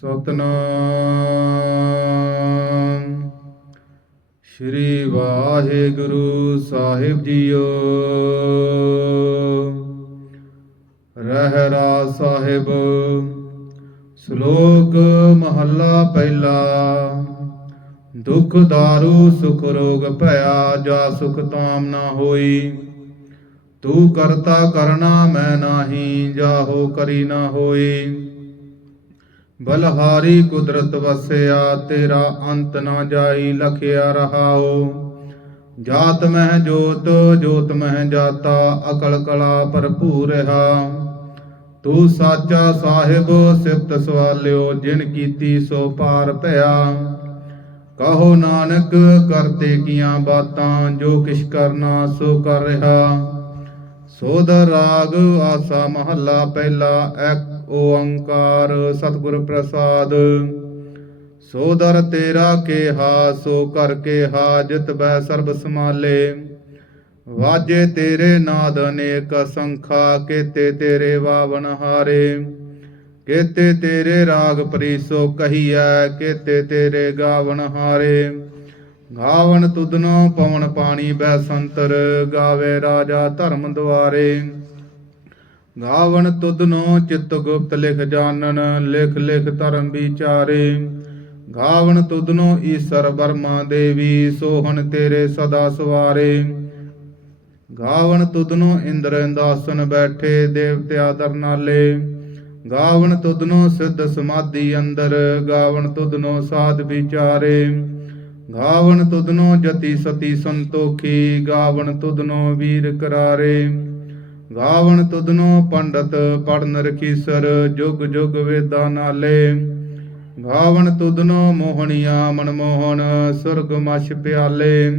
ਸਤਨਾਮ। ਸ੍ਰੀ ਵਾਹਿਗੁਰੂ ਸਾਹਿਬ ਜੀਓ। ਰਹਿਰਾ ਸਾਹਿਬ, ਸ਼ਲੋਕ ਮਹੱਲਾ ਪਹਿਲਾ। ਦੁਖ ਦਾਰੂ, ਸੁਖ ਰੋਗ ਭਇਆ, ਜਾ ਸੁਖ ਤਾਮ ਨਾ ਹੋਈ। ਤੂੰ ਕਰਤਾ ਕਰਨਾ ਮੈਂ ਨਾਹੀ, ਜਾਹੋ ਕਰੀ ਨਾ ਹੋਈ। ਬਲਹਾਰੀ ਕੁਦਰਤ ਵਸਿਆ, ਤੇਰਾ ਅੰਤ ਨਾ ਜਾਈ, ਲਖਿਆ ਰਹਾਓ ਜਾਤ ਮਹਿ ਜੋਤ ਜੋਤ ਮਹਿ ਜਾਤਾ, ਅਕਲ ਕਲਾ ਭਰਪੂਰ ਰਹਾ। ਤੂੰ ਸਾਚਾ ਸਾਹਿਬ, ਸਿਫਤ ਸਵਾਲਿਓ, ਜਿਨ ਕੀਤੀ ਸੋ ਪਾਰ ਭਇਆ। ਕਹੋ ਨਾਨਕ, ਕਰਤੇ ਕੀਆਂ ਬਾਤਾਂ, ਜੋ ਕਿਛ ਕਰਨਾ ਸੋ ਕਰ ਰਿਹਾ। ਸੋਦਰ ਰਾਗ, ਆਸਾ ਮਹੱਲਾ, ਪਹਿਲਾ ਓੰਕਾਰ ਸਤਿਗੁਰ ਪ੍ਰਸਾਦ ਸੋਦਰ ਤੇਰਾ ਕੇਹਾ, ਸੋ ਕਰ ਕੇ ਹਾਜਤ ਬੈ ਸਰਬ ਸਮਾਲੇ ਵਾਜੇ ਤੇਰੇ ਨਾਦ ਅਨੇਕ ਸੰਖਾ, ਕੇਤੇ ਤੇਰੇ ਵਾਵਨ ਹਾਰੇ। ਕੇਤੇ ਤੇਰੇ ਰਾਗ ਪ੍ਰੀਸੋ ਕਹੀਐ, ਕੇਤੇ ਤੇਰੇ ਗਾਵਨ ਹਾਰੇ। ਗਾਵਨ ਤੁਧਨੋ ਪਵਨ ਪਾਣੀ ਬੈ ਸੰਤਰ, ਗਾਵੇ ਰਾਜਾ ਧਰਮ ਦੁਆਰੇ। ਗਾਵਨ ਤੁਧਨੋ ਚਿੱਤ ਗੁਪਤ ਲਿਖ ਜਾਣਨ, ਲਿਖ ਲਿਖ ਧਰਮ ਵਿਚਾਰੇ। ਗਾਵਨ ਤੁਧਨੋ ਈਸ਼ਰ ਬਰਮਾ ਦੇਵੀ, ਸੋਹਣ ਤੇਰੇ ਸਦਾ ਸਵਾਰੇ। ਗਾਵਨ ਤੁਧਨੋ ਇੰਦਰ ਇੰਦਾਸਨ ਬੈਠੇ ਦੇਵਤਿਆ ਦਰ ਨਾਲੇ। ਗਾਵਨ ਤੁਧਨੋ ਸਿੱਧ ਸਮਾਧੀ ਅੰਦਰ, ਗਾਵਨ ਤੁਧਨੋ ਸਾਧ ਵਿਚਾਰੇ। ਗਾਵਨ ਤੁਧਨੋ ਜਤੀ ਸਤੀ ਸੰਤੋਖੀ, ਗਾਵਨ ਤੁਧਨੋ ਵੀਰ ਕਰਾਰੇ। ਗਾਵਣ ਤੁਧਨੋ ਪੰਡਤ ਪੜਨ ਰਖੀਸਰ ਜੁਗ ਜੁਗ ਵੇਦਾ ਨਾਲੇ। ਗਾਵਣ ਤੁਧਨੋ ਮੋਹਣੀਆਂ ਮਨਮੋਹਨ, ਸੁਰਗ ਮਛ ਪਿਆਲੇ।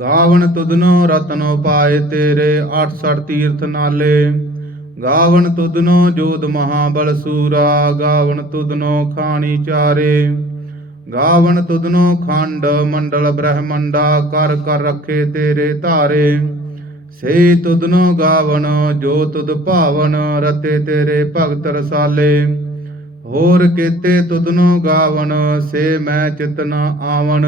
ਗਾਵਣ ਤੁਧਨੋ ਰਤਨੋ ਪਾਏ ਤੇਰੇ 68 ਤੀਰਥ ਨਾਲੇ। ਗਾਵਣ ਤੁਧਨੋ ਜੋਧ ਮਹਾਬਲ ਸੂਰਾ, ਗਾਵਣ ਤੁਧਨੋ ਖਾਣੀ ਚਾਰੇ। ਗਾਵਣ ਤੁਧਨੋ ਖੰਡ ਮੰਡਲ ਬ੍ਰਹਮੰਡਾ ਕਰ ਕਰ ਰੱਖੇ ਤੇਰੇ ਧਾਰੇ। ਸੇ ਤੁਧਨੋ ਗਾਵਣ ਜੋ ਤੁਧ ਭਾਵਨ, ਰਤੇ ਤੇਰੇ ਭਗਤ ਰਸਾਲੇ। ਹੋਰ ਕੀਤੇ ਤੁਧਨੋ ਗਾਵਣ ਸੇ ਮੈਂ ਚਿਤ ਨ ਆਵਣ।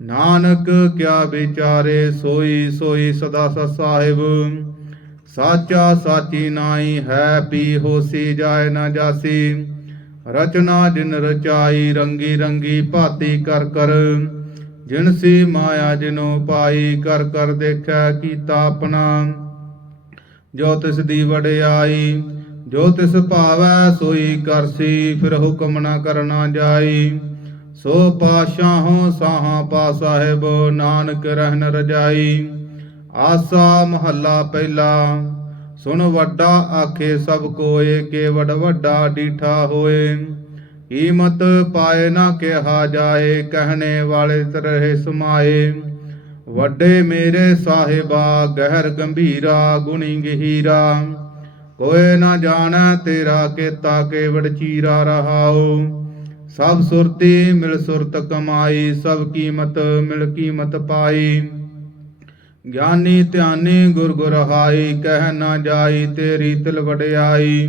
ਨਾਨਕ ਕਿਆ ਵਿਚਾਰੇ, ਸੋਈ ਸੋਈ ਸਦਾ ਸਤ ਸਾਹਿਬ। ਸਾਚਾ ਸਾਚੀ ਨਾਈ ਹੈ ਪੀ ਹੋਸੀ ਜਾਏ ਨਾ ਜਾਸੀ। ਰਚਨਾ ਜਿਨ ਰਚਾਈ, ਰੰਗੀ ਰੰਗੀ ਭਾਤੀ ਕਰ ਕਰ। ਜਿਨ ਸੀ ਮਾਇਆ ਜਿਨੋ ਪਾਈ ਕਰ ਕਰ ਦੇਖੈ ਕੀਤਾ ਆਪਣਾ। ਜੋ ਤਿਸ ਦੀ ਵਡਿਆਈ ਜੋ ਤਿਸ ਭਾਵੈ ਸੋਈ ਕਰਸੀ ਫਿਰ ਹੁਕਮ ਨਾ ਕਰਨਾ ਜਾਈ। ਸੋ ਪਾਸ਼ਾਹੋਂ ਸਾਹਾਂ ਪਾ ਸਾਹਿਬ, ਨਾਨਕ ਰਹਿਨ ਰਜਾਈ। ਆਸਾ ਮਹੱਲਾ ਪਹਿਲਾ, ਸੁਣ ਵੱਡਾ ਆਖੇ ਸਭ ਕੋਏ, ਕੇ ਕੇਵੜ ਵੱਡਾ ਡੀਠਾ ਹੋਏ। ਕੀਮਤ ਪਾਏ ਨਾ ਕਿਹਾ ਜਾਏ, ਕਹਿਣੇ ਵਾਲੇ ਤਰਹਿ ਸਮਾਏ। ਵੱਡੇ ਮੇਰੇ ਸਾਹਿਬਾ, ਗਹਿਰ ਗੰਭੀਰਾ, ਗੁਣੀ ਗਹੀਰਾ। ਕੋਏ ਨਾ ਜਾਣੈ ਤੇਰਾ ਕੀਤਾ ਕੇਵੜ ਚੀਰਾ ਰਹਾਓ ਸਭ ਸੁਰਤੀ ਮਿਲ ਸੁਰਤ ਕਮਾਈ, ਸਭ ਕੀਮਤ ਮਿਲ ਕੀਮਤ ਪਾਈ। ਗਿਆਨੀ ਧਿਆਨੀ ਗੁਰ ਗੁਰ ਹਾਈ, ਕਹਿ ਨਾ ਜਾਈ ਤੇਰੀ ਤਿਲ ਵਡਿਆਈ।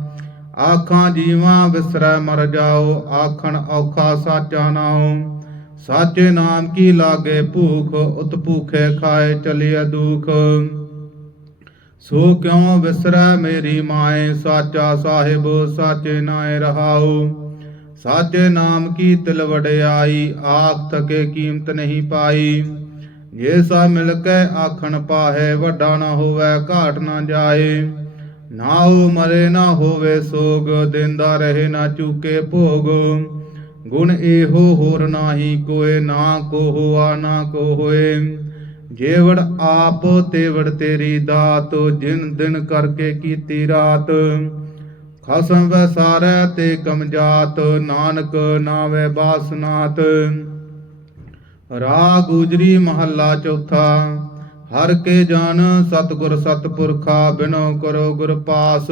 ਆਖਾਂ ਜੀਵਾਂ ਵਿਸਰੈ ਮਰ ਜਾਓ, ਆਖਣ ਔਖਾ ਸਾਚਾ ਨਾਉ। ਸਾਚੇ ਨਾਮ ਕੀ ਲਾਗੇ ਭੂਖ, ਉਤ ਭੂਖੇ ਖਾਏ ਚਲਿਆ ਦੁਖ। ਸੋ ਕਿਉ ਵਿਸਰੈ ਮੇਰੀ ਮਾਏ, ਸਾਚਾ ਸਾਹਿਬ ਸਾਚੇ ਨਾਏ ਰਹਾਉ। ਸਾਚੇ ਨਾਮ ਕੀ ਤਿਲ ਵਡਿਆਈ ਆਖ ਥਕੇ ਕੀਮਤ ਨਹੀਂ ਪਾਈ। ਜੇ ਸਾ ਮਿਲ ਕੇ ਆਖਣ ਪਾਹੇ, ਵੱਡਾ ਨਾ ਹੋਵੇ, ਘਾਟ ਨਾ ਜਾਏ। ਨਾਉ ਮਰੇ ਨਾ ਹੋਵੇ ਸੋਗ, ਦਿੰਦਾ ਰਹੇ ਨਾ ਚੂਕੇ ਭੋਗ। ਗੁਣ ਇਹੋ ਹੋਰ ਨਾਹੀ, ਕੋਏ ਨਾ ਕੋ ਹੋਆ ਨਾ ਕੋ ਹੋਏ ਜੇਵੜ ਆਪ ਤੇਵੜ ਤੇਰੀ ਦਾਤ, ਜਿਨ ਦਿਨ ਕਰਕੇ ਕੀਤੀ ਰਾਤ। ਖਸਮ ਵਸਾਰੈ ਤੇ ਕਮਜਾਤ ਨਾਨਕ ਨਾਵੇ ਬਾਸਨਾਤ। ਰਾ ਗੁਜਰੀ ਮਹੱਲਾ ਚੌਥਾ। ਹਰ ਕੇ ਜਨ ਸਤਗੁਰ ਸਤਪੁਰਖਾ ਬਿਨੋ ਕਰੋ ਗੁਰ ਪਾਸ।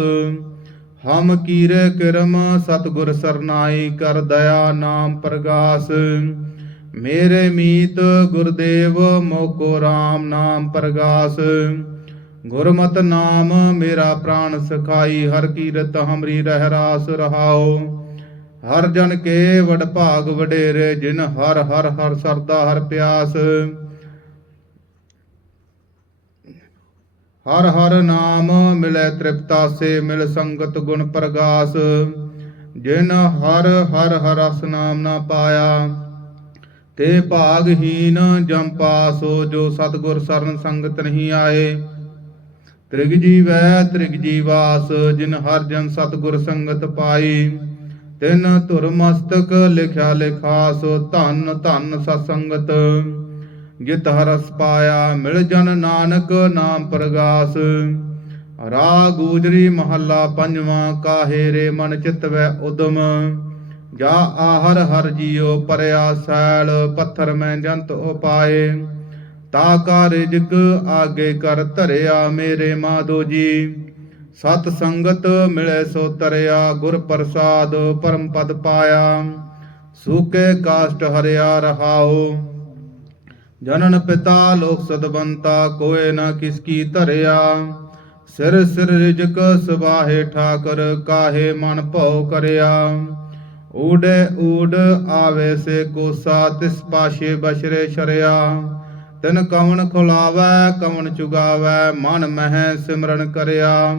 ਹਮ ਕੀਰੇ ਕਿਰਮ ਸਤਗੁਰ ਸਰਨਾਈ ਕਰ ਦਇਆ ਨਾਮ ਪ੍ਰਗਾਸ। ਮੇਰੇ ਮੀਤ ਗੁਰਦੇਵ ਮੋਕੋ RAM ਨਾਮ ਪ੍ਰਗਾਸ। ਗੁਰਮਤ ਨਾਮ ਮੇਰਾ ਪ੍ਰਾਨ ਸਖਾਈ, ਹਰ ਕੀਰਤ ਹਮਰੀ ਰਹਿ ਰਾਸ ਰਹਾਓ ਹਰ ਜਨ ਕੇ ਵਡ ਭਾਗ ਵਡੇਰੇ, ਜਿਨ ਹਰ ਹਰ ਹਰ ਸਰਦਾ ਹਰ ਪਿਆਸ। ਹਰ ਹਰ ਨਾਮ ਮਿਲੈ ਤ੍ਰਿਪਤਾ ਸੇ, ਮਿਲ ਸੰਗਤ ਗੁਣ ਪ੍ਰਗਾਸ। ਜਿਨ ਹਰ ਹਰ ਹਰ ਰਸ ਨਾਮ ਨਾ ਪਾਇਆ, ਤੇ ਭਾਗਹੀਨ ਜਮ ਪਾਸੋ, ਜੋ ਸਤਗੁਰ ਸਰਨ ਸੰਗਤ ਨਹੀਂ ਆਏ। ਤ੍ਰਿਗ ਜੀਵੈ, ਤ੍ਰਿਗ ਜੀਵਾਸ, ਜਿਨ ਹਰ ਜਨ ਸਤਗੁਰ ਸੰਗਤ ਪਾਈ। ਤਿਨ ਧੁਰ ਮਸਤਕ ਲਿਖਿਆ ਲਿਖਾਸ, ਧਨ ਧਨ ਸਤਸੰਗਤ। ਜਿਤ ਹਰਸ ਪਾਇਆ, ਮਿਲ ਜਨ ਨਾਨਕ ਨਾਮ ਪ੍ਰਗਾਸ। ਰਾ ਗੂਜਰੀ ਮਹੱਲਾ ਪੰਜਵਾਂ, ਕਾਹੇ ਰੇ ਮਨ ਚਿਤਵੈ ਉਦਮ। ਜਾ ਆਹਰ ਹਰ ਜੀਉ ਪਰਿਆ ਸੈਲ, ਪੱਥਰ ਮੈਂ ਜੰਤ ਉਪਾਏ। ਤਾ ਕਾ ਰਿਜਕ ਆਗੇ ਕਰ ਧਰਿਆ ਮੇਰੇ ਮਾਧੋ ਜੀ। ਸਤ ਸੰਗਤ ਮਿਲੇ ਸੋ ਤਰਿਆ, ਗੁਰ ਪ੍ਰਸਾਦ ਪਰਮ ਪਦ ਪਾਇਆ। ਸੂਕੇ ਕਾਸ਼ਟ ਹਰਿਆ ਰਹਾਓ ਜਨਨ ਪਿਤਾ ਲੋਕ ਸਦਬੰਤਾ, ਕੋਏ ਨਾ ਕਿਸ ਕੀ ਧਰਿਆ। ਸਿਰ ਸਿਰ ਰਿਜਕ ਸਬਾਹੇ ਠਾਕਰ, ਕਾਹੇ ਮਨ ਭਉ ਕਰਿਆ। ਊੜੇ ਊੜ ਆਵੇ ਸੇ ਕੋਸਾ, ਤਿਸ ਪਾਸ਼ੇ ਬਸ਼ਰੇ ਸ਼ਰਿਆ। ਤਿਨ ਕਵਣ ਖੁਲਾਵੈ, ਕਵਣ ਚੁਗਾਵੈ, ਮਨ ਮਹਿ ਸਿਮਰਨ ਕਰਿਆ।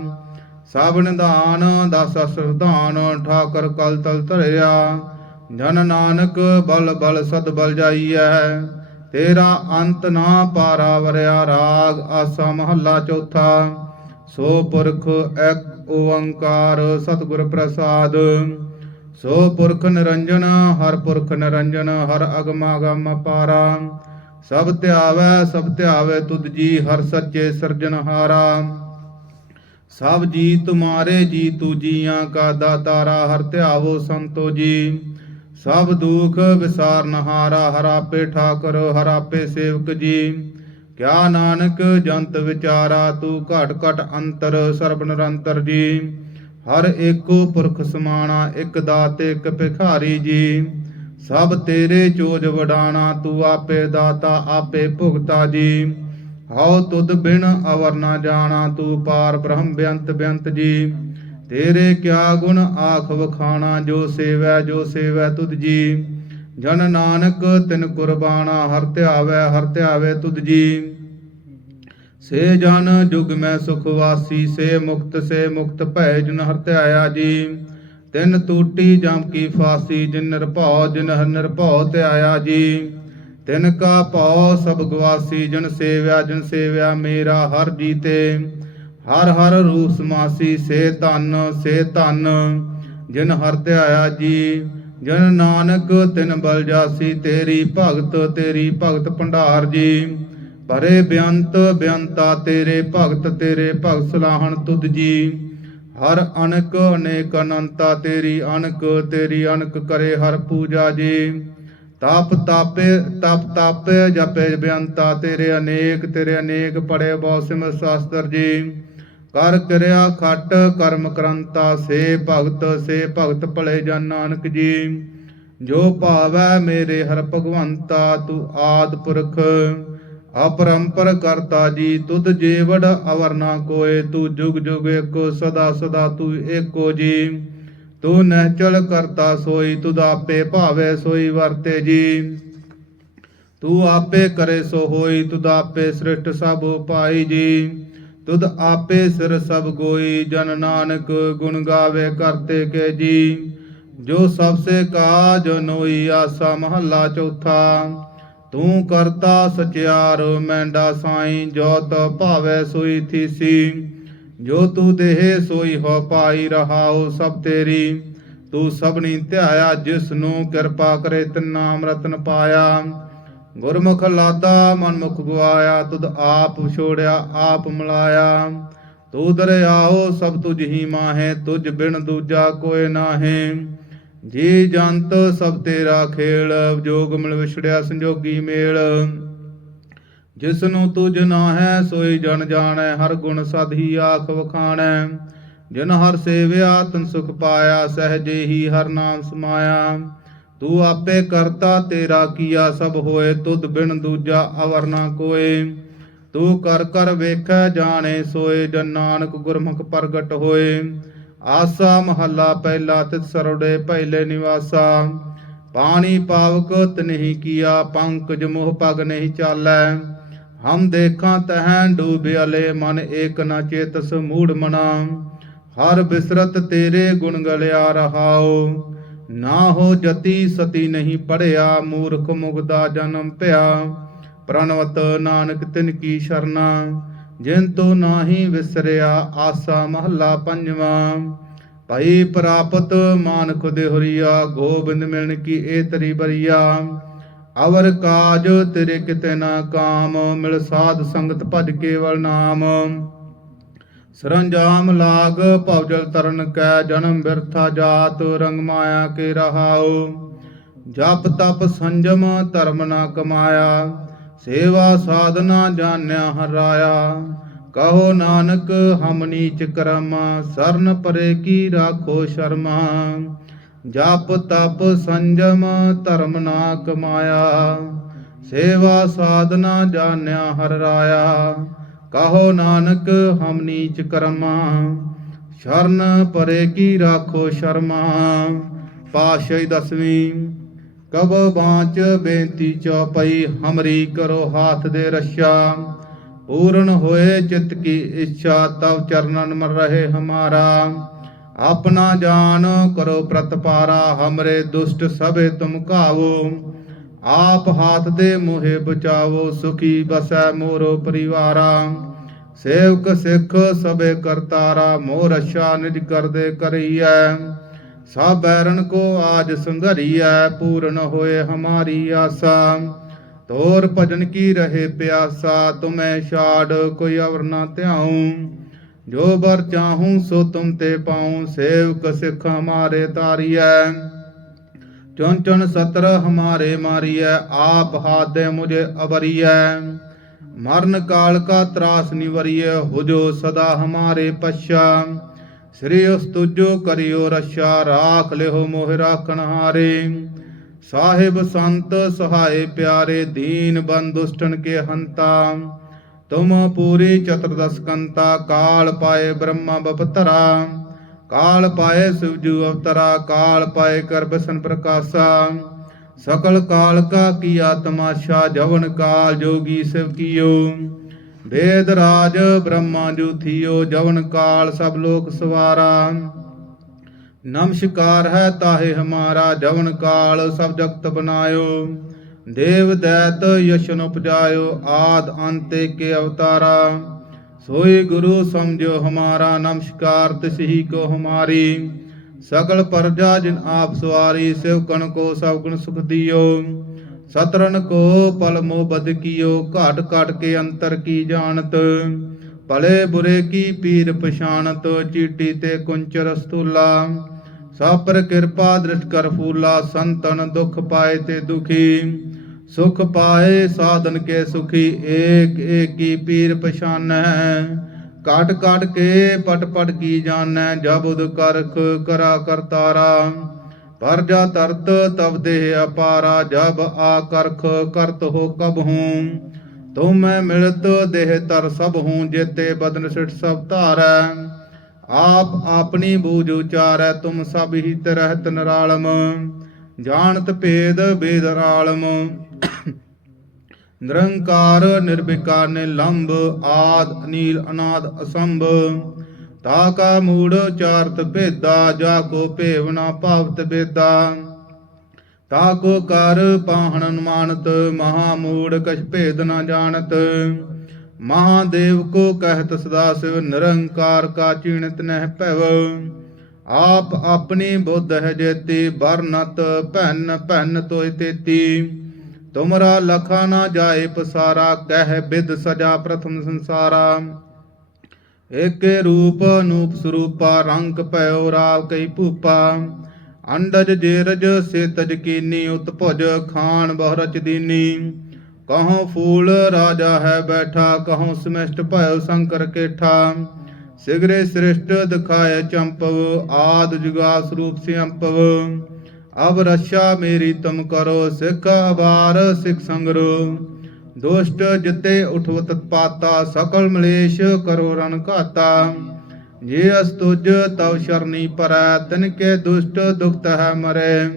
ਸਭ ਨਿਧਾਨ, ਦਸ ਸਰਧਾਨ ਠਾਕਰ ਕਲ ਤਲ ਧਰਿਆ। ਜਨ ਨਾਨਕ ਬਲ ਬਲ ਸਦ ਬਲ ਜਾਈਐ। ਤੇਰਾ ਅੰਤ ਨਾ ਪਾਰਾ ਵਰਿਆ ਰਾਗ ਆਸਾ ਮਹੱਲਾ ਚੌਥਾ। ਸੋ ਪੁਰਖ ਇੱਕ ਓੰਕਾਰ ਸਤਿਗੁਰ ਪ੍ਰਸਾਦ। ਸੋ ਪੁਰਖ ਨਿਰੰਜਨ, ਹਰ ਪੁਰਖ ਨਿਰੰਜਨ, ਹਰ ਅਗਮ ਅਗਮ ਪਾਰਾ ਸਭ ਧਿਆਵੈ ਸਭ ਧਿਆਵੈ ਤੁਧ ਜੀ, ਹਰ ਸੱਚੇ ਸਿਰਜਨਹਾਰਾ ਸਭ ਜੀ ਤੁਮਾਰੇ ਜੀ, ਤੂ ਜੀਆਂ ਕਾ ਦਾਤਾਰਾ, ਹਰ ਧਿਆਵੋ ਸੰਤੋ ਜੀ। ਸਭ ਦੁਖ ਵਿਸਾਰ ਨਹਾਰਾ ਹਰਾਪੇ ਠਾਕਰ ਹਰਾਪੇ ਸੇਵਕ ਜੀ। ਕਿਆ ਨਾਨਕ ਜੰਤ ਵਿਚਾਰਾ, ਤੂੰ ਘਟ ਘਟ ਅੰਤਰ, ਸਰਬ ਨਿਰੰਤਰ ਜੀ। ਹਰ ਏਕੋ ਪੁਰਖ ਸਮਾਣਾ, ਇੱਕ ਦਾਤੇ, ਇੱਕ ਭਿਖਾਰੀ ਜੀ। ਸਭ ਤੇਰੇ ਚੋਜ ਵਡਾਣਾ, ਤੂੰ ਆਪੇ ਦਾਤਾ, ਆਪੇ ਭੁਗਤਾ ਜੀ। ਹਉ ਤੁਧ ਬਿਨ ਅਵਰ ਨਾ ਜਾਣਾ, ਤੂੰ ਪਾਰ ਬ੍ਰਹਮ ਬੇਅੰਤ ਬੇਅੰਤ ਜੀ। ਤੇਰੇ ਕਿਆ ਗੁਣ ਆਖ ਵਖਾਣਾ, ਜੋ ਸੇਵੈ ਜੋ ਸੇਵੈ ਤੁਧ ਜੀ। ਜਨ ਨਾਨਕ, ਤਿਨ ਕੁਰਬਾਨਾ, ਹਰ ਧਿਆਵੈ ਹਰ ਧਿਆਵੈ ਤੁਧ ਜੀ। ਸੇ ਜਨ, ਜੁਗ ਮੈਂ ਸੁਖ ਵਾਸੀ, ਸੇ ਮੁਕਤ ਸੇ ਮੁਕਤ ਭੈ ਜਨ ਹਰ ਧਿਆਇਆ ਜੀ। ਤਿਨ ਟੂਟੀ ਜਮ ਕੀ ਫਾਸੀ, ਜਿਨ ਨਿਰਭਉ, ਜਿਨ ਹਰ ਨਿਰਭਉ ਧਿਆਇਆ ਜੀ। ਤਿਨ ਕਾ ਭਉ, ਸਭ ਗਵਾਸੀ, ਜਨ ਸੇਵਿਆ ਜਨ ਸੇਵਿਆ ਮੇਰਾ ਹਰ ਜੀਤੇ। ਹਰ ਹਰ ਰੂਪ ਸਮਾਸੀ, ਸੇ ਧਨ ਸੇ ਧਨ। ਜਿਨ ਹਰ ਧਿਆਇਆ ਜੀ, ਜਨ ਨਾਨਕ ਤਿਨ ਬਲ ਜਾਸੀ, ਤੇਰੀ ਭਗਤ ਤੇਰੀ ਭਗਤ ਭੰਡਾਰ ਜੀ। ਭਰੇ ਬੇਅੰਤ, ਬੇਅੰਤਾ, ਤੇਰੇ ਭਗਤ ਤੇਰੇ ਭਗਤ ਸਲਾਹਣ ਤੁਧ ਜੀ। ਹਰ ਅਨਕ, ਅਨੇਕ ਅਨੰਤਾ, ਤੇਰੀ ਅਨਕ ਤੇਰੀ ਅਨਕ ਕਰੇ ਹਰ ਪੂਜਾ ਜੀ। ਤਪ ਤਾਪੇ ਤਪ ਤਾਪੇ ਜਪੇ ਬੇਅੰਤਾ, ਤੇਰੇ ਅਨੇਕ ਤੇਰੇ ਅਨੇਕ ਪੜੇ ਬਹੁ ਸਿਮਰ ਸ਼ਾਸਤਰ ਜੀ। ਕਰ ਕਿਰਿਆ ਖਟ ਕਰਮ ਕਰੰਤਾ, ਸੇ ਭਗਤ ਸੇ ਭਗਤ ਭਲੇ ਜਨ ਨਾਨਕ ਜੀ। ਜੋ ਭਾਵੈ ਮੇਰੇ ਹਰ ਭਗਵੰਤਾ, ਤੂੰ ਆਦ ਪੁਰਖ, ਅਪਰੰਪਰ ਕਰਤਾ ਜੀ। ਤੁਧ ਜੀਵੜ ਅਵਰ ਨਾ ਕੋਏ, ਤੂੰ ਜੁਗ ਜੁਗ ਏਕੋ ਸਦਾ ਸਦਾ ਤੂੰ ਏਕੋ ਜੀ। ਤੂੰ ਨਹਿਚਲ ਕਰਤਾ ਸੋਈ, ਤੁਧ ਆਪੇ ਭਾਵੇ ਸੋਈ ਵਰਤੇ ਜੀ। ਤੂੰ ਆਪੇ ਕਰੇ ਸੋ ਹੋਈ, ਤੁਧ ਆਪੇ ਸ੍ਰਿਸ਼ਟ ਸਭ ਉਪਾਈ ਜੀ। ਤੁਧ ਆਪੇ ਸਿਰ ਸਭ ਗੋਈ, ਜਨ ਨਾਨਕ ਗੁਣ ਗਾਵੇ ਕਰਤੇ ਕੇ ਜੀ। ਜੋ ਸਭ ਸੇ ਕਾਜ ਨੋਈ ਆਸਾ ਮਹੱਲਾ ਚੌਥਾ, ਤੂੰ ਕਰਤਾ ਸਚਿਆਰ, ਮੈਂਡਾ ਸਾਈ ਜੋ ਤ ਭਾਵੇ ਸੋਈ ਥੀਸੀ। ਜੋ ਤੂੰ ਦੇਹ ਸੋਈ ਹੋ ਪਾਈ ਰਹਾਉ ਸਭ ਤੇਰੀ, ਤੂੰ ਸਭਨੀ ਧਿਆਇਆ ਜਿਸ ਨੂੰ ਕਿਰਪਾ ਕਰੇ ਤਿਨ ਨਾਮ ਰਤਨ ਪਾਇਆ। ਗੁਰਮੁਖ ਲਾਦਾ, ਮਨਮੁਖ ਗਵਾਇਆ ਤੁਧ ਆਪ ਛੋੜਿਆ ਆਪ ਮਿਲਾਇਆ। ਤੂੰ ਦਰਿਆਓ, ਸਭ ਤੁਝ ਹੀ ਮਾਹੇ, ਤੁਝ ਬਿਨ ਦੂਜਾ ਕੋਇ ਨਾਹੇ। ਜੀ ਜੰਤ, ਸਭ ਤੇਰਾ ਖੇਲ, ਜੋਗ ਮਿਲ ਵਿਛੜਿਆ ਸੰਜੋਗੀ ਮੇਲ। ਜਿਸ ਨੂੰ ਤੁਝ ਨਾਹੈ, ਸੋਈ ਜਨ ਜਾਣੈ, ਹਰ ਗੁਣ ਸਦਹੀ ਆਖ ਵਖਾਣੈ। ਜਿਨ ਹਰ ਸੇਵਿਆ, ਤਨ ਸੁਖ ਪਾਇਆ, ਸਹਜੇ ਹੀ ਹਰ ਨਾਮ ਸਮਾਇਆ। ਤੂੰ ਆਪੇ ਕਰਤਾ ਤੇਰਾ ਕੀਆ ਸਭ ਹੋਏ, ਤੁਧ ਬਿਨ ਦੂਜਾ ਅਵਰ ਨਾ ਕੋਏ। ਤੂੰ ਕਰ ਕਰ ਵੇਖੈ ਜਾਣੇ ਸੋਏ, ਜਨ ਨਾਨਕ ਗੁਰਮੁਖ ਪ੍ਰਗਟ ਹੋਏ। ਆਸਾ ਮਹੱਲਾ ਪਹਿਲਾ ਤਿਤ ਸਰੋੜੇ, ਪਹਿਲੇ ਨਿਵਾਸਾ। ਪਾਣੀ ਪਾਵਕ ਤਨਹੀ ਕੀਆ, ਪੰਕਜ ਮੋਹ ਪਗ ਨਹੀਂ ਚਾਲੈ। ਹਮ ਦੇਖਾਂ ਤਹਾਂ ਡੂਬਿਆਲੇ ਮਨ ਏਕ ਨ ਚੇਤਸ ਮੂੜ ਮਨਾ। ਹਰ ਬਿਸਰਤ ਤੇਰੇ ਗੁਣ ਗਲਿਆ ਰਹਾਓ ਨਾ ਹੋ ਜਤੀ ਸਤੀ ਨਹੀਂ ਪੜਿਆ, ਮੂਰਖ ਮੁਗਦਾ ਜਨਮ ਭਇਆ ਪ੍ਰਣਵਤ ਨਾਨਕ ਤਿਨ ਕੀ ਸ਼ਰਨਾ, ਜਿਨ ਤੋ ਨਾਹੀ ਵਿਸਰਿਆ ਆਸਾ ਮਹੱਲਾ ਪੰਜਵਾਂ। ਭਈ ਪ੍ਰਾਪਤ ਮਾਨਕ ਦੇਹੁਰੀਆ, ਗੋਬਿੰਦ ਮਿਲਣ ਕੀ ਏ ਤਰੀ ਬਰੀਆ। ਅਵਰ ਕਾਜ ਤੇਰੇ ਕਿਤੇ ਨਾ ਕਾਮ, ਮਿਲ ਸਾਧ ਸੰਗਤ ਭਜ ਕੇਵਲ ਨਾਮ। ਸਰੰਜਾਮ ਲਾਗ ਭਵਜਲ ਤਰਨ ਕੈ ਜਨਮ ਬਿਰਥਾ ਜਾਤ, ਰੰਗ ਮਾਇਆ ਕੇ ਰਹਾਉ। ਜਪ ਤਪ ਸੰਜਮ ਧਰਮ ਨਾ ਕਮਾਇਆ, ਸੇਵਾ ਸਾਧਨਾ ਜਾਣਿਆ ਹਰਾਇਆ। ਕਹੋ ਨਾਨਕ, ਹਮ ਨੀਚ ਕਰਮ, ਸਰਨ ਪਰੇ ਕੀ ਰਾਖੋ ਸ਼ਰਮਾ। ਜਪ ਤਪ ਸੰਜਮ ਧਰਮ ਨਾ ਕਮਾਇਆ, ਸੇਵਾ ਸਾਧਨਾ ਜਾਣਿਆ ਹਰ ਰਾਇਆ ਕਾਹੋ ਨਾਨਕ ਹਮ ਨੀਚ ਕਰਮਾ, ਸ਼ਰਨ ਪਰੇ ਕੀ ਰਾਖੋ ਸ਼ਰਮਾ। ਪਾਸ਼ਈ ਦਸਵੀਂ, ਕਬ ਬਾਂਚ ਬੇਨਤੀ ਚੌਪਈ, ਹਮਰੀ ਕਰੋ ਹਾਥ ਦੇ ਰਸ਼ਾ ਪੂਰਨ ਹੋਏ ਚਿਤ ਕੀ ਇੱਛਾ, ਤਵ ਚਰਨਨ ਮਰ ਰਹੇ ਹਮਾਰਾ। ਆਪਣਾ ਜਾਨ ਕਰੋ ਪ੍ਰਤਪਾਰਾ, ਹਮਰੇ ਦੁਸ਼ਟ ਸਭੇ ਤੁਮ ਕਾਵੋ। ਆਪ ਹਾਥ ਦੇ ਮੋਹਿ ਬਚਾਵੋ, ਸੁਖੀ ਬਸੈ ਮੋਰੋ ਪਰਿਵਾਰਾ। ਸੇਵਕ ਸਿੱਖ ਸਭੇ ਕਰਤਾਰਾ, ਮੋਰ ਰਛਾ ਨਿਜ ਕਰਦੇ ਕਰਈਐ ਸਭ ਬੈਰਨ ਕੋ ਆਜ ਸੰਘਰੀਐ, ਪੂਰਨ ਹੋਏ ਹਮਾਰੀ ਆਸਾ। ਤੋਰ ਭਜਨ ਕੀ ਰਹੇ ਪਿਆਸਾ, ਤੁਮੈ ਛਾੜ ਕੋਈ ਅਵਰ ਨਾ ਧਿਆਉ। ਜੋ ਬਰ ਚਾਹੂੰ ਸੋ ਤੁਮ ਤੇ ਪਾਉ, ਸੇਵਕ ਸਿੱਖ ਹਮਾਰੇ ਤਾਰੀਐ। ਚੁਨ ਚੁਨ ਸਤਰ ਹਮਾਰੇ ਮਾਰੀਐ, ਆਪ ਹਾਦੇ ਮੁਝੇ ਅਵਰੀਐ। ਮਰਨ ਕਾਲ ਕਾ ਤਰਾਸ ਨਿਵਰੀਐ ਹੋ ਸਦਾ ਹਮਾਰੇ ਪਛਾ। ਸ੍ਰੀ ਉਸ ਤੁਜੋ ਕਰਿਓ ਰਛਾ, ਰਾਖ ਲਿਓ ਮੋਹਿ ਰਾਖਣ ਹਾਰੇ। ਸਾਹਿਬ ਸੰਤ ਸਹਾਏ ਪਿਆਰੇ, ਦੀਨ ਬੰਦੁਸ਼ਟਨ ਕੇ ਹੰਤਾ। ਤੁਮ ਪੂਰੀ ਚਤੁਰਦਸ ਕੰਤਾ ਕਾਲ ਪਾਏ ਬ੍ਰਹਮਾ ਬਪਤਰਾ। ਕਾਲ ਪਾਏ ਸਿਵਜੂ ਅਵਤਰਾ, ਕਾਲ ਪਾਏ ਕਰ ਬਸਨ ਪ੍ਰਕਾਸ਼ਾ ਸਕਲ ਕਾਲ ਕਾ ਕੀਆ ਤਮਾਸ਼ਾ ਜਵਨ ਕਾਲ ਜੋਗੀ ਸਿਵ ਕੀਓ। ਵੇਦ ਰਾਜ ਬ੍ਰਹਮਾ ਜੂ ਜਵਨ ਕਾਲ ਸਭ ਲੋਕ ਸਵਾਰਾ। ਨਮਸਕਾਰ ਹੈ ਤਾਹੇ ਹਮਾਰਾ, ਜਵਨ ਕਾਲ ਸਭ ਜਗਤ ਬਨਾਇਓ। ਦੇਵ ਦੈਤ ਯਸ਼ਨ ਉਪਜਾਇਓ, ਆਦ ਅੰਤੇ ਕੇ ਅਵਤਾਰਾ। ਸੋਈ ਗੁਰੂ ਸਮਝੋ ਹਮਾਰਾ ਨਮਸਕਾਰ ਤਿਸਹੀ ਕੋ ਹਮਾਰੀ। ਸਕਲ ਪਰਜਾ ਜਿਨ ਆਪ ਸਵਾਰੀ ਸਿਵਕਣ ਕੋ ਸਭ ਗੁਣ ਸੁਖ ਦਿਓ। ਸਤਰਨ ਕੋ ਪਲ ਮੋ ਬਦ ਕੀਓ, ਘਾਟ ਘਾਟ ਕੇ ਅੰਤਰ ਕੀ ਜਾਣਤ। ਭਲੇ ਬੁਰੇ ਕੀ ਪੀਰ ਪਛਾਣਤ, ਚੀਟੀ ਤੇ ਕੁੰਚਰ ਸਤੂਲਾ ਸਭ ਕਿਰਪਾ ਦ੍ਰਿਸ਼ਟ ਕਰ ਫੂਲਾ, ਸੰਤਨ ਦੁਖ ਪਾਏ ਤੇ ਦੁਖੀ। ਸੁਖ ਪਾਏ ਸਾਧਨ ਕੇ ਸੁਖੀ, ਏਕ ਏਕੀ ਪੀਰ ਪਛਾਨੈ। ਕਾਟ ਕਾਟ ਕੇ ਪਟ ਪਟ ਕੀ ਜਾਣੈ, ਜਬ ਉਦ ਕਰਖ ਕਰਾ ਕਰਤਾਰਾ ਪਰਜਾ ਤਰਤ ਤਬ ਦੇਹ ਅਪਾਰਾ, ਜਬ ਆ ਕਰਖ ਕਰਤ ਹੋ ਕਬ ਹੂੰ। ਤੁਮੈ ਮਿਲਤ ਦੇਹ ਤਰ ਸਭ ਹੂੰ, ਜੇਤੇ ਬਦਨ ਸਿਠ ਸਭ ਧਾਰੈ। ਆਪ ਆਪਣੀ ਬੂਝ ਉਚਾਰੈ, ਤੁਮ ਸਭ ਹੀ ਰਹਿਤ ਨਰਾਲਮ। ਜਾਣਤ ਭੇਦ ਬੇਦਰਾਲਮ ਨਿਰੰਕਾਰ ਨਿਰਵਿਕਾਰ ਨਿਲੰਬ ਆਦ ਅਨੀਲ ਅਨਾਦ ਅਸੰਭ। ਤਾ ਕਾ ਮੂੜ ਚਾਰਤ ਭੇਦਾ, ਜਾ ਕੋ ਭੇਵਨਾ ਭਾਵਤ ਬੇਦਾ। ਤਾ ਕੋ ਕਰ ਪਾਹਣ ਅਨੁਮਾਨਤ, ਮਹਾ ਮੂੜ ਕਛ ਭੇਦ ਨਾ ਜਾਣਤ। ਮਹਾਦੇਵ ਕੋ ਕਹਿਤ ਸਦਾ ਸਿਵ, ਨਿਰੰਕਾਰ ਕਾ ਚੀਣਤ ਨਹਿ ਭੈਵ। ਆਪ ਆਪਣੀ ਬੁੱਧ ਹੈ ਜੇਤੀ, ਬਰਨਤ ਭੈਨ ਭੈਨ ਤੋਇ ਤੇਤੀ। ਤੁਮਰਾ ਲਖਾ ਨਾ ਜਾਏ ਪਸਾਰਾ, ਕਹਿ ਬਿਦ ਸਜਾ ਪ੍ਰਥਮ ਸੰਸਾਰਾ। ਏਕੇ ਰੂਪ ਅਨੂਪ ਸਰੂਪਾ, ਰੰਗ ਭਇਓ ਰਾਵ ਕਈ ਭੂਪਾ। ਅੰਡਜ ਜੇਰਜ, ਸੇਤਜ ਕੀਨੀ, ਉਤਭੁਜ ਖਾਨ ਬਹੁਰਚ ਦੀਨੀ। ਕਹਉ ਫੂਲ ਰਾਜਾ ਹੈ ਬੈਠਾ, ਕਹਉ ਸਮਿਸ਼ਟ ਭਇਓ ਸ਼ੰਕਰ ਕੇਠਾ। ਸਿਗਰੇ ਸ੍ਰਿਸ਼ਟ ਦਿਖਾਏ ਚੰਪਵ, ਆਦ ਜੁਗਾ ਸਰੂਪ ਸਿਅੰਪਵ। ਅਬ ਰਸ਼ਾ ਮੇਰੀ ਤੁਮ ਕਰੋ, ਸਿੱਖ ਅਵਾਰ ਸਿੱਖ ਸੰਗਰੋ। ਦੁਸ਼ਟ ਜਿਤੇ ਉਠਵਤ ਪਾਤਾ ਸਕਲ ਮਲੇਸ਼ ਕਰੋ ਰਨ ਘਾਤਾ। ਜੇ ਅਸਤੁਜ ਤਵ ਸ਼ਰਨੀ ਪਰੈ, ਤਿਨ ਕੇ ਦੁਸ਼ਟ ਦੁਖਤ ਹੈ ਮਰੇ।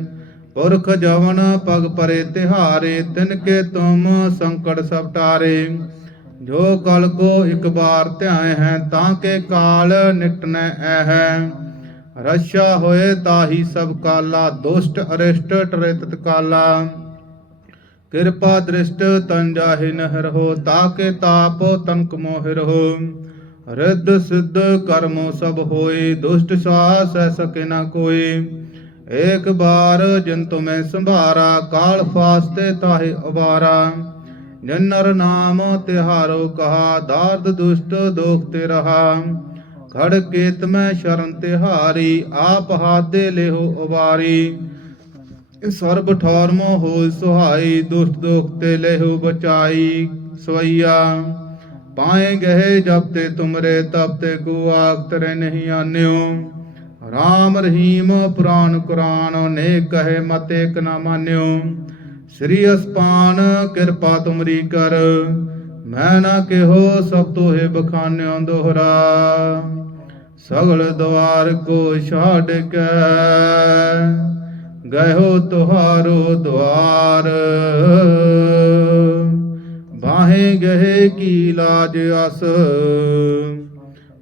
ਪੁਰਖ ਜਵਨ ਪਗ ਪਰੇ ਤਿਹਾਰੇ, ਤਿਨ ਕੇ ਤੁਮ ਸੰਕਟ ਸਭ ਟਾਰੇ। ਜੋ ਕਲ ਕੋ ਇੱਕ ਬਾਰ ਧਿਆਏ ਹੈ, ਤਾਂ ਕੇ ਕਾਲ ਨਿਕਟਨੈ ਐ ਹੈ ਰਸ਼ਾ ਹੋਏ ਤਾਹੀ ਸਭ ਕਾਲਾ, ਦੁਸ਼ਟ ਅਰਿਸ਼ਟ ਟਰੇ ਕਾਲਾ ਕਿਰਪਾ ਦ੍ਰਿਸ਼ਟ ਤਨ ਜਾਹਿ ਨਹਿਰ ਹੋ, ਤਾਕੇ ਤਾਪ ਤਨਕ ਮੋਹਿਰ ਹੋ ਰਿੱਧ ਸਿੱਧ ਕਰਮੋ ਸਭ ਹੋਏ, ਦੁਸ਼ਟ ਸਾਸ ਐ ਸਕੇ ਨਾ ਕੋਈ। ਏਕ ਬਾਰ ਜਿਨ ਤੁਮੈ ਸੰਭਾਰਾ, ਕਾਲ ਫਾਸਤੇ ਤਾਹੇ ਉਬਾਰਾ ਜਨਰ ਨਾਮ ਤਿਹਾਰੋ ਕਹਾ, ਦਾਰਦ ਦੁਸ਼ਟ ਦੋਖ ਤੇ ਰਹਾ। ਖੜ ਕੇਤ ਮੈਂ ਸ਼ਰਨ ਤਿਹਾਰੀ, ਆਪ ਹਾਦੇ ਲਿਹੋ ਉਬਾਰੀ। ਇਹ ਸਰਬ ਠੌਰਮੋ ਹੋਇ ਸੁਹਾਈ, ਦੁਸ਼ਟ ਦੋਖ ਤੇ ਲਹਿਉ ਬਚਾਈ। ਸਵਈਆ, ਪਾਏ ਗਏ ਜਬ ਤੇ ਤੁਮਰੇ ਤਬ ਤੇ ਕੋ ਆਖ ਤਰੇ ਨਹੀਂ ਆਨਿਓ। ਰਾਮ ਰਹੀਮ ਪੁਰਾਨ ਕੁਰਾਨ, ਨੇ ਕਹੇ ਮਤੇ ਇਕ ਨਾ ਮਾਨਿਓ। ਸ੍ਰੀ ਅਸਪਾਨ ਕਿਰਪਾ ਤੁਮਰੀ ਕਰ ਮੈਂ ਨਾ ਕਿਹੋ ਸਭ ਤੋਹੇ ਬਖਾਨਿਓ ਦੋਹਰਾ। ਸਗਲ ਦਵਾਰ ਕੋ ਛਾੜ ਕੇ ਗਇਓ ਤੁਹਾਰੋ ਦਵਾਰ। ਬਾਹੇ ਗਏ ਕੀ ਲਾਜ ਅਸ।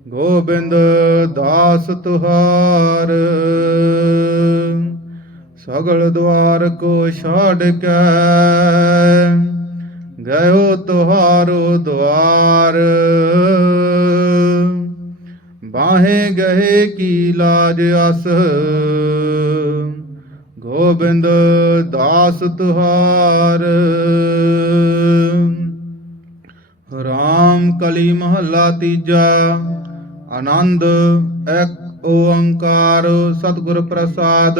ਗੋਬਿੰਦ ਦਾਸ ਤੁਹਾਰ। ਸਗਲ ਦਵਾਰ ਕੋ ਛਾੜ ਕੇ ਗਇਓ ਤੁਹਾਰੋ ਦਵਾਰ ਬਾਹੇ ਗਏ ਕੀ ਲਾਜ ਅਸ। ਗੋਬਿੰਦ ਦਾਸ ਤੁਹਾਰ। ਰਾਮ ਕਲੀ ਮਹੱਲਾ ਤੀਜਾ। ਆਨੰਦ, ਇੱਕ ਓੰਕਾਰ, ਸਤਿਗੁਰ ਪ੍ਰਸਾਦ।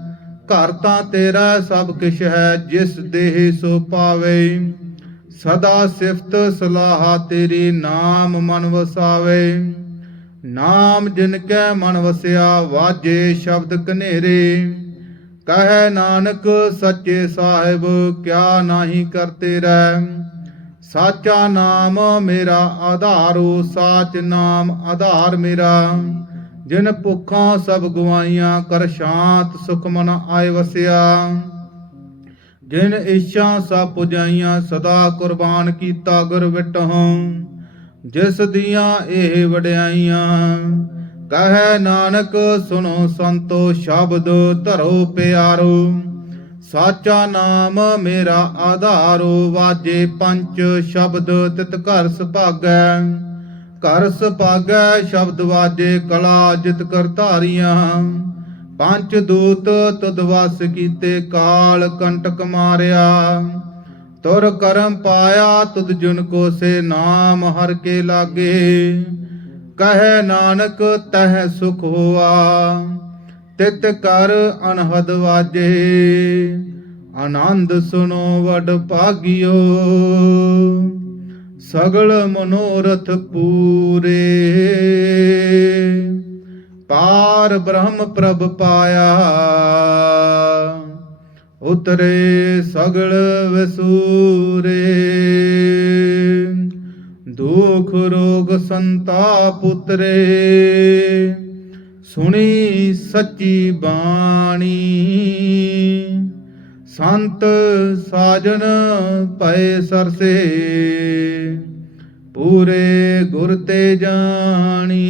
ਘਰ ਤਾਂ ਤੇਰਾ ਸਭ ਕਿਛ ਹੈ, ਜਿਸ ਦੇਹ ਸੋ ਪਾਵੇ। ਸਦਾ ਸਿਫਤ ਸਲਾਹ ਤੇਰੀ ਨਾਮ ਮਨ ਵਸਾਵੇ। ਨਾਮ ਜਿਨ ਕੈ ਮਨ ਵਸਿਆ, ਵਾਜੇ ਸ਼ਬਦ ਕਨੇਰੇ ਕਹੈ ਨਾਨਕ, ਸੱਚੇ ਸਾਹਿਬ, ਕਿਆ ਨਾਹੀ ਕਰਤੇ ਰਹਿ। ਸਾਚਾ ਨਾਮ ਮੇਰਾ ਆਧਾਰੋ ਸਾਚ ਨਾਮ ਆਧਾਰ ਮੇਰਾ। ਜਿਨ ਭੁੱਖਾਂ ਸਭ ਗਵਾਈਆਂ ਕਰ ਸ਼ਾਂਤ ਸੁਖ ਮਨ ਆਏ ਵਸਿਆ। ਜਿਨ ਇੱਛਾ ਸਭ ਪੁਜਾਈਆਂ ਸਦਾ ਕੁਰਬਾਨ ਕੀਤਾ ਗੁਰ ਵਿਟਹੁ। ਜਿਸ ਦੀਆਂ ਇਹ ਵਡਿਆਈਆਂ, ਕਹੈ ਨਾਨਕ ਸੁਣੋ ਸੰਤੋ ਸ਼ਬਦ ਧਰੋ ਪਿਆਰੋ। ਸਾਚਾ ਨਾਮ ਮੇਰਾ ਆਧਾਰੋ, ਵਾਜੇ ਪੰਚ ਸ਼ਬਦ ਤਿਤ ਘਰ ਸੁਭਾਗੈ। ਕਰ ਸਪਾਗੈ ਸ਼ਬਦ ਵਾਜੇ ਕਲਾ ਜਿਤ ਕਰ ਧਾਰੀਆਂ। ਪੰਜ ਦੂਤ ਤੁਧ ਵਸ ਕੀਤੇ ਕਾਲ ਕੰਟਕ ਮਾਰਿਆ। ਤੁਰ ਕਰਮ ਪਾਇਆ ਤੁਦ ਜੁਨ ਕੋ ਸੇ ਨਾਮ ਹਰ ਕੇ ਲਾਗੇ। ਕਹੈ ਨਾਨਕ ਤਹ ਸੁਖ ਹੋਆ, ਤਿਤ ਕਰ ਅਨਹਦ ਵਾਜੇ। ਆਨੰਦ ਸੁਨੋ ਵਡ ਭਾਗਿਓ। ਸਗਲ ਮਨੋਰਥ ਪੂਰੇ। ਪਾਰ ਬ੍ਰਹਮ ਪ੍ਰਭ ਪਾਇਆ, ਉਤਰੇ ਸਗਲ ਵਸੂਰੇ। ਦੁਖ ਰੋਗ ਸੰਤਾਪ ਉਤਰੇ, ਸੁਣੀ ਸੱਚੀ ਬਾਣੀ। ਸੰਤ ਸਾਜਨ ਪਏ ਸਰਸੇ। ਪੂਰੇ ਗੁਰ ਤੇ ਜਾਣੀ।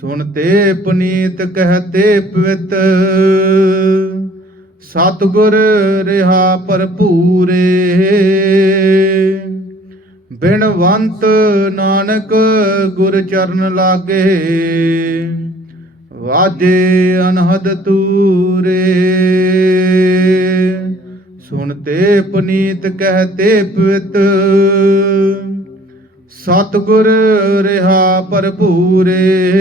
ਸੁਣਤੇ ਪੁਨੀਤ ਕਹਤੇ ਪਵਿੱਤ। ਸਤਿਗੁਰ ਰਹਾ ਭਰਪੂਰੇ। ਬਿਨਵੰਤ ਨਾਨਕ ਗੁਰ ਚਰਨ ਲਾਗੇ। ਵਾਜੇ ਅਨਹਦ ਤੂਰੇ। ਸੁਣਤੇ ਪਨੀਤ ਕਹਤੇ ਪਵਿੱਤ। ਸਤਿਗੁਰ ਰਹਾ ਭਰਪੂਰੇ।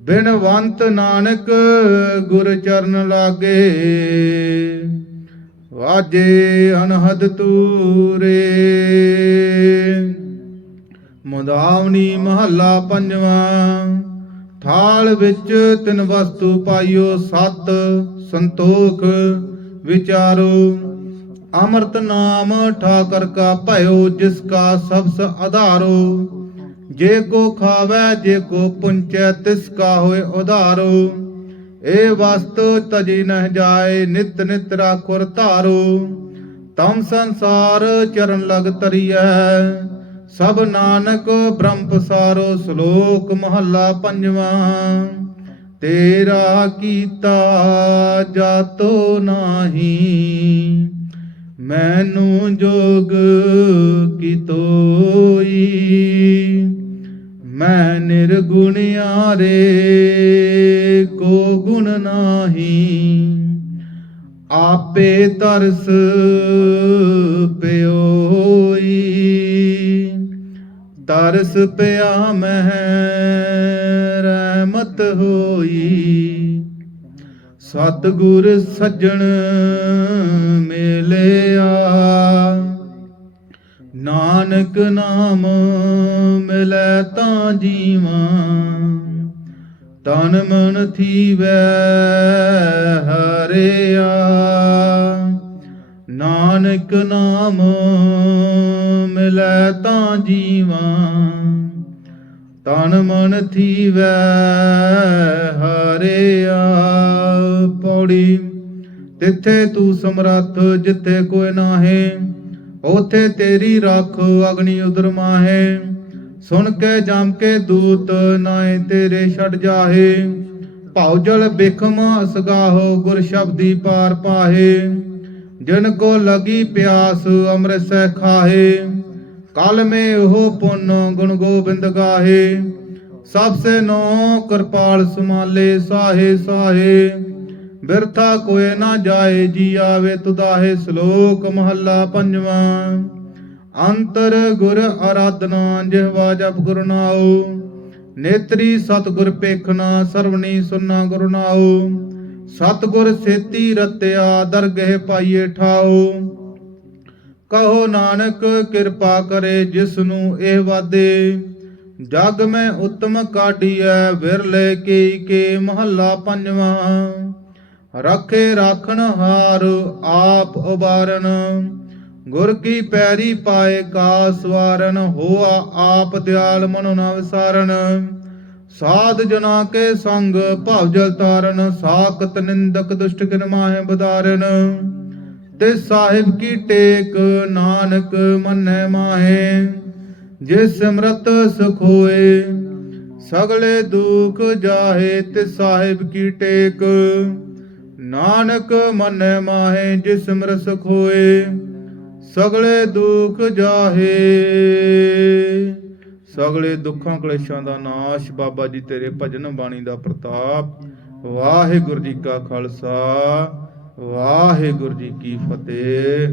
ਬਿਨਵੰਤ ਨਾਨਕ ਗੁਰ ਚਰਨ ਲਾਗੇ। ਵਾਜੇ ਅਨਹਦ ਤੂਰੇ। ਮੁਦਾਵਨੀ ਮਹੱਲਾ ਪੰਜਵਾਂ। ਥਾਲ ਵਿੱਚ ਤਿੰਨ ਵਸਤੂ ਪਾਈਓ, ਸਤ ਸੰਤੋਖ ਵਿਚਾਰੋ। ਅੰਮ੍ਰਿਤ ਨਾਮ ਠਾਕਰ ਕਾ ਭਇਓ, ਜਿਸ ਕਾ ਸਬਸ ਆਧਾਰੋ ਜੇ ਕੋ ਖਾਵੈ, ਜੇ ਕੋ ਪੁੰਚੈ, ਤਿਸ ਕਾ ਹੋਏ ਉਧਾਰੋ। ਇਹ ਵਸਤ ਤਜੀ ਨਹ ਜਾਏ, ਨਿਤ ਨਿਤ ਰਾਖੁਰ ਧਾਰੋ। ਤਮ ਸੰਸਾਰ ਚਰਨ ਲਗ ਤਰੀਐ ਸਭ ਨਾਨਕ ਬ੍ਰਹਮ ਪਸਾਰੋ ਸ਼ਲੋਕ ਮਹੱਲਾ ਪੰਜਵਾਂ, ਤੇਰਾ ਕੀਤਾ ਜਾਤੋ ਨਾਹੀ, ਮੈਨੂੰ ਜੋਗ ਕੀ ਤੋਈ? ਮੈਂ ਨਿਰਗੁਣਿਆਰੇ ਕੋ ਗੁਣ ਨਾਹੀ, ਆਪੇ ਤਰਸ ਤਰਸ ਪਿਆ ਮਹਿ, ਰਹਿਮਤ ਹੋਈ। ਸਤਿਗੁਰ ਸੱਜਣ ਮਿਲਿਆ। ਨਾਨਕ ਨਾਮ ਮਿਲੈ ਤਾਂ ਜੀਵਾਂ, ਤਨ ਮਨ ਥੀਵੈ ਹਰਿਆ। ਨਾਨਕ ਨਾਮ ਮਿਲੈ ਤਾਂ ਜੀਵਾਂ ਤਨ ਮਨ ਥੀਵੈ ਹਰਿਆ ਪੌੜੀ। ਤਿੱਥੇ ਤੂੰ ਸਮਰੱਥ ਜਿੱਥੇ ਕੋਈ ਨਾਹੀ ਉਥੇ ਤੇਰੀ ਰੱਖ ਅਗਨੀ ਉਦਰ ਮਾਹੇ। ਸੁਣ ਕੇ ਜਮ ਕੇ ਦੂਤ ਨਾਏ ਤੇਰੇ ਛੱਡ ਜਾਹੇ। ਭਾਉ ਜਲ ਬਿਖਮ ਅਸਗਾਹੋ ਗੁਰ ਸ਼ਬਦੀ ਪਾਰ ਪਾਹੇ। ਜਿਨ ਕੋ ਲਗੀ ਪਿਆਸ ਅੰਮ੍ਰਿਤ ਸਹਿ ਖਾਹੇ। ਕਲ ਮੇ ਉਹ ਪੁੰਨ ਗੁਣ ਗੋਬਿੰਦ ਗਾਹੇ ਸਭ ਸੇ ਨੋ ਕਿਰਪਾਲ ਸੁਮਾਲੇ ਸਾਹੇ ਸਾਹੇ। ਬਿਰਥਾ ਕੋਏ ਨਾ ਜਾਏ, ਜੀ ਆਵੇ ਤੁਦਾਹੇ ਸ਼ਲੋਕ ਮਹੱਲਾ ਪੰਜਵਾਂ। ਅੰਤਰ ਗੁਰ ਆਰਾਧਨਾ, ਜਿਹਵਾ ਜਪ ਗੁਰ ਨਾਉ। ਨੇਤਰੀ ਸਤਿਗੁਰ ਪੇਖਣਾ, ਸਰਵਣੀ ਸੁਨਾ ਗੁਰ ਨਾਉ। ਸਤਿਗੁਰ ਸੇਤੀ ਰਤਿਆ, ਦਰਗਹਿ ਪਾਈਏ ਠਾਉ। ਕਹੋ ਨਾਨਕ, ਕਿਰਪਾ ਕਰੇ ਜਿਸ ਨੂੰ ਇਹ ਵਾਦੇ। ਜਗ ਮੈਂ ਉਤਮ ਕਾਢੀਐ, ਵਿਰਲੇ ਕੀ ਕੇ ਮਹੱਲਾ ਪੰਜਵਾਂ। ਰੱਖੇ ਰਾਖਣ ਹਾਰ, ਆਪ ਉਬਾਰਨ। ਗੁਰ ਕੀ ਪੈਰੀ ਪਾਏ ਕਾ ਸਵਾਰਨ, ਹੋਆ ਆਪ ਦਿਆਲ ਮਨੁ ਨ ਵਿਸਾਰਨ। ਸਾਧ ਜਨਾ ਕੇ ਸੰਗ ਭਵ ਜਲ ਤਾਰਨ, ਸਾਖਤ ਨਿੰਦਕ ਦੁਸ਼ਟ ਕਿਨ ਮਾਹੇ ਬਦਾਰਨ। ਤੇ ਸਾਹਿਬ ਕੀ ਟੇਕ ਨਾਨਕ ਮੰਨੈ ਮਾਹੇ, ਜੇ ਸਿਮਰਤ ਸੁਖ ਸਗਲੇ ਦੁਖ ਜਾਹੇ, ਤੇ ਸਾਹਿਬ ਕੀ ਟੇਕ ਨਾਨਕ ਮੰਨੈ ਮਾਹੇ ਜਿਸ ਸਿਮਰ ਸੁਖ ਸਗਲੇ ਦੁਖ ਜਾਹੇ। ਸਗਲੇ ਦੁੱਖਾਂ ਕਲੇਸ਼ਾਂ ਦਾ ਨਾਸ਼ ਬਾਬਾ ਜੀ ਤੇਰੇ ਭਜਨ ਬਾਣੀ ਦਾ ਪ੍ਰਤਾਪ। ਵਾਹਿਗੁਰੂ ਜੀ ਕਾ ਖਾਲਸਾ। ਵਾਹਿਗੁਰੂ ਜੀ ਕੀ ਫਤਿਹ।